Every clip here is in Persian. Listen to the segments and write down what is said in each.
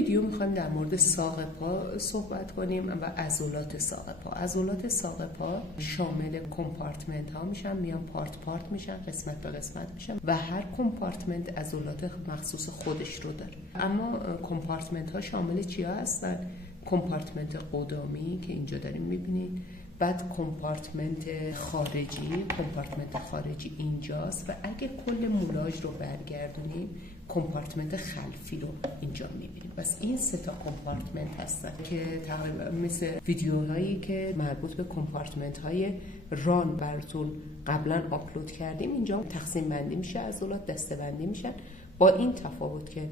ویدیو میخوایم در مورد ساق پا صحبت کنیم و عضلات ساق پا. عضلات ساق پا شامل کمپارتمنت ها میشن، میان پارت میشن، قسمت به قسمت میشن و هر کمپارتمنت عضلات مخصوص خودش رو داره. اما کمپارتمنت ها شامل چیا هستن؟ کمپارتمنت قدامی که اینجا داریم میبینید، بعد کمپارتمنت خارجی، کمپارتمنت خارجی اینجاست و اگه کل مولاژ رو برگردونیم کمپارتمنت خلفی رو اینجا میبینیم. پس این سه تا کمپارتمنت هستن که تقریبا مثل ویدیوهایی که مربوط به کمپارتمنت های ران براتون قبلا آپلود کردیم اینجا تقسیم بندی میشه، عضلات دسته بندی میشن، با این تفاوت که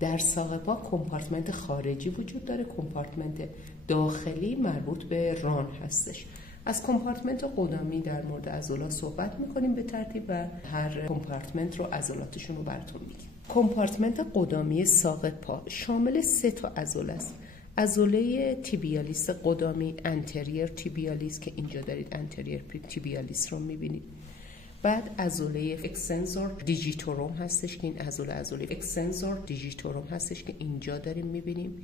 در ساق پا کمپارتمنت خارجی وجود داره، کمپارتمنت داخلی مربوط به ران هستش. از کمپارتمنت قدامی در مورد عضلات صحبت میکنیم به ترتیب و هر کمپارتمنت رو عضلاتشون رو براتون میگیم. کمپارتمنت قدامی ساق پا شامل 3 تا عضله است. عضله تیبیالیس قدامی، انتریر تیبیالیس که اینجا دارید انتریر تیبیالیس رو میبینید. بعد عضله اکسنسور دیجیتوروم هستش که این عضله اکسنسور دیجیتوروم هستش که اینجا داریم میبینیم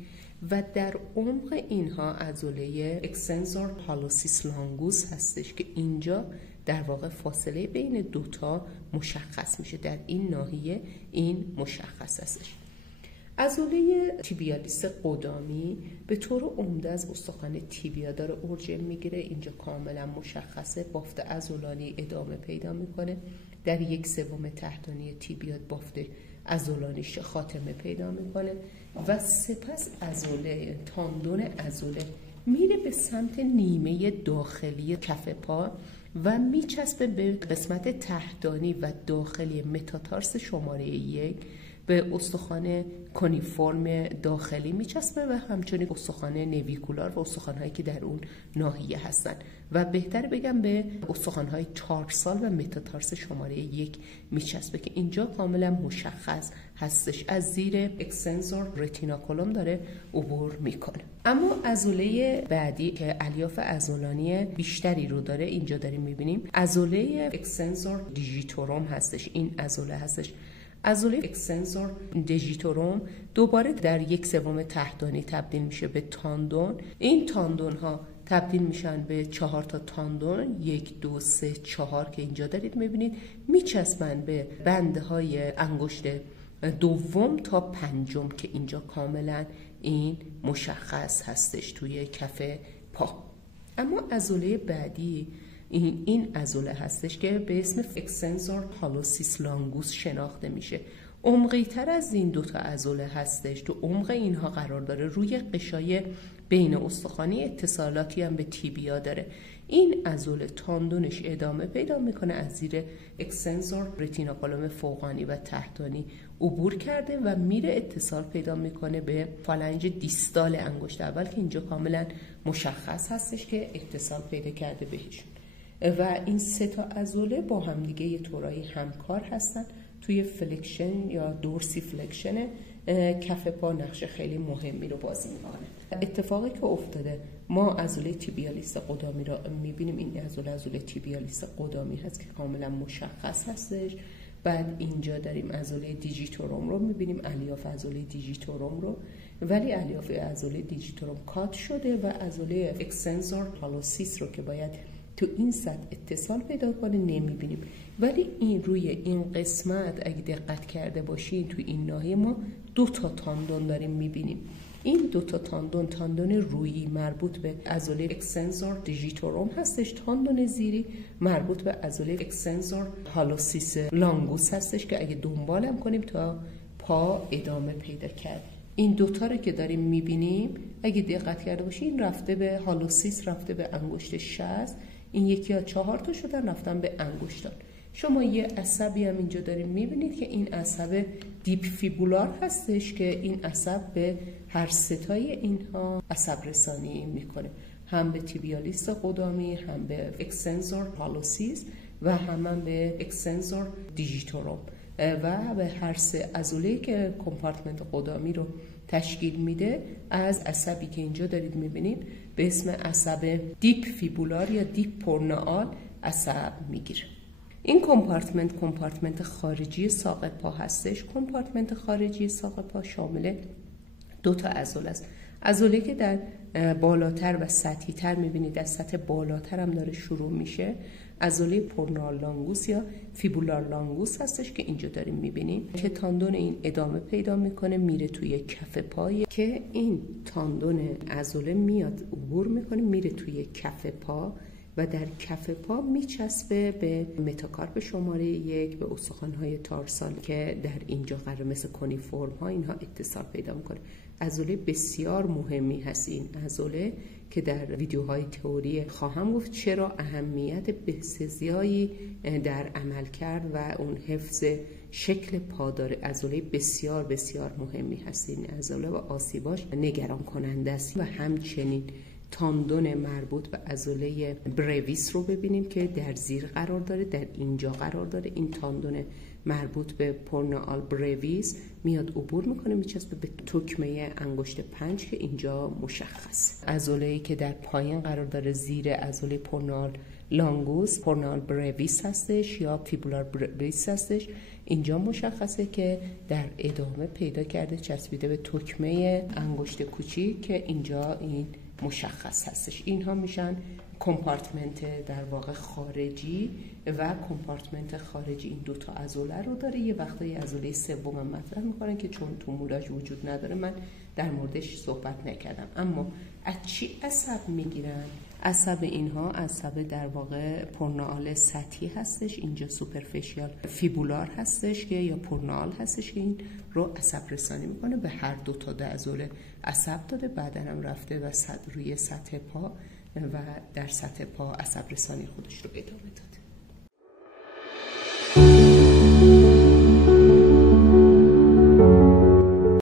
و در عمق اینها عضله اکسنسور هالوسیس لانگوس هستش که اینجا در واقع فاصله بین دوتا مشخص میشه، در این ناحیه این مشخص هستش. عضله تیبیالیس قدامی به طور عمده از استخوان تیبیا داره اورجن میگیره، اینجا کاملا مشخصه، بافت عضلانی ادامه پیدا میکنه، در 1/3 تحتانی تیبیا بافت عضلانیش خاتمه پیدا میکنه و سپس عضله تاندون عضله میره به سمت نیمه داخلی کف پا و میچسبه به قسمت تحتانی و داخلی متاتارس شماره 1 به استخوان کونیفرم داخلی میچسبه و همچنین استخوان نویکولار و استخوان‌هایی که در اون ناحیه هستن و بهتر بگم به استخوان‌های تارسال و متاتارس شماره 1 میچسبه که اینجا کاملا مشخص هستش، از زیر اکسنسور رتیناکولوم داره عبور میکنه. اما عضله بعدی که الیاف عضلانی بیشتری رو داره اینجا داریم میبینیم، عضله اکسنسور دیجیتوروم هستش. این عضله هستش عضله اکسنسور دیجیتوروم دوباره در 1/3 تحتانی تبدیل میشه به تاندون. این تاندون ها تبدیل میشن به 4 تا تاندون، 1 2 3 4 که اینجا دارید میبینید، میچسبن به بندهای انگشت دوم تا پنجم که اینجا کاملا این مشخص هستش توی کف پا. اما عضله بعدی این عضله هستش که به اسم اکسنسور هالوسیس لانگوس شناخته میشه. عمقی تر از این 2 تا عضله هستش، تو عمق اینها قرار داره، روی قشای بین استخوانی اتصالاتی هم به تیبیا داره. این عضله تاندونش ادامه پیدا میکنه، از زیر اکسنسور رتیناکولوم فوقانی و تحتانی عبور کرده و میره اتصال پیدا میکنه به فالنج دیستال انگشت اول که اینجا کاملا مشخص هستش که اتصال پیدا کرده بهشون و این 3 تا عضله با هم دیگه یه طورایی همکار هستن توی فلکشن یا دورسی فلکشن کف پا نقش خیلی مهمی رو بازی میکنه. اتفاقی که افتاده ما عضله تیبیالیس قدامی رو میبینیم، این عضله تیبیالیس قدامی هست که کاملا مشخص هستش. بعد اینجا داریم عضله دیجیتوروم رو میبینیم، الیاف عضله دیجیتوروم رو، ولی الیاف عضله دیجیتوروم کات شده و عضله اکسنسور هالوسیس رو که باید تو این سطح اتصال پیدا کنه نمیبینیم. ولی این روی این قسمت اگه دقت کرده باشین تو این ناحیه ما 2 تا تاندون داریم میبینیم. این 2 تا تاندون رویی مربوط به عضله اکسنسور دیجیتوروم هستش، تاندون زیری مربوط به عضله اکسنسور هالوسیس لانگوس هستش که اگه دنبالم کنیم تا پا ادامه پیدا کرد. این 2 تا رو که داریم میبینیم اگه دقت کرده باشین رفته به هالوسیس، رفته به انگشت 60، این یکی یا 4 تا شدن رفتن به انگشتان. شما یه عصبی هم اینجا داریم میبینید که این عصب دیپ فیبولار هستش که این عصب به هر 3 تای اینها عصب رسانی میکنه، هم به تیبیالیس قدامی، هم به اکسنسور هالوسیس و هم به اکسنسور دیجیتوروم و به هر 3 عضله که کمپارتمنت قدامی رو تشکیل میده از عصبی که اینجا دارید میبینید به اسم عصب دیپ فیبولار یا دیپ پورنئال عصب میگیره. این کمپارتمنت خارجی ساق پا هستش. کمپارتمنت خارجی ساق پا شامل دو تا عضله است. عضله که در بالاتر و سطحی تر میبینید، از سطح بالاتر هم داره شروع میشه، عضله پورنال لانگوس یا فیبولار لانگوس هستش که اینجا داریم میبینیم که تاندون این ادامه پیدا میکنه میره توی کف پای، که این تاندون عضله میاد عبور میکنه میره توی کف پا و در کف پا میچسبه به متاکارپ شماره 1، به استخوان‌های تارسال که در اینجا قرار مثل کنیفرم ها اینها اتصال پیدا میکنه. عضله بسیار مهمی هست این عضله که در ویدیوهای تئوری خواهم گفت چرا اهمیت بسزایی در عمل کرد و اون حفظ شکل پا داره. عضله بسیار بسیار مهمی هست این عضله و آسیباش نگران کننده است. و همچنین تاندون مربوط به عضله برویس رو ببینیم که در زیر قرار داره، در اینجا قرار داره. این تاندون مربوط به پورنال برویس میاد عبور میکنه میچسبه به تکمه انگشت 5 که اینجا مشخص. عضله‌ای که در پایین قرار داره زیر عضله پورنال لانگوس پورنال برویس هستش یا فیبولار برویس هستش، اینجا مشخصه که در ادامه پیدا کرده چسبیده به تکمه انگشت کوچیک که اینجا این مشخص هستش. اینها میشن کمپارتمنت در واقع خارجی و کمپارتمنت خارجی این دو تا عضله رو داره. یه وقتایی عضله سوم مطرح میکنن که چون توموراژ وجود نداره من در موردش صحبت نکردم. اما از چی عصب میگیرن؟ عصب اینها عصب در واقع پورنال سطحی هستش، اینجا سوپرفیشیال فیبولار هستش که یا پورنال هستش که این رو عصب رسانی میکنه به هر دو تا عضله عصب داده، بعدا هم رفته و روی سطح پا و در سطح پا عصب رسانی خودش رو ادامه داده.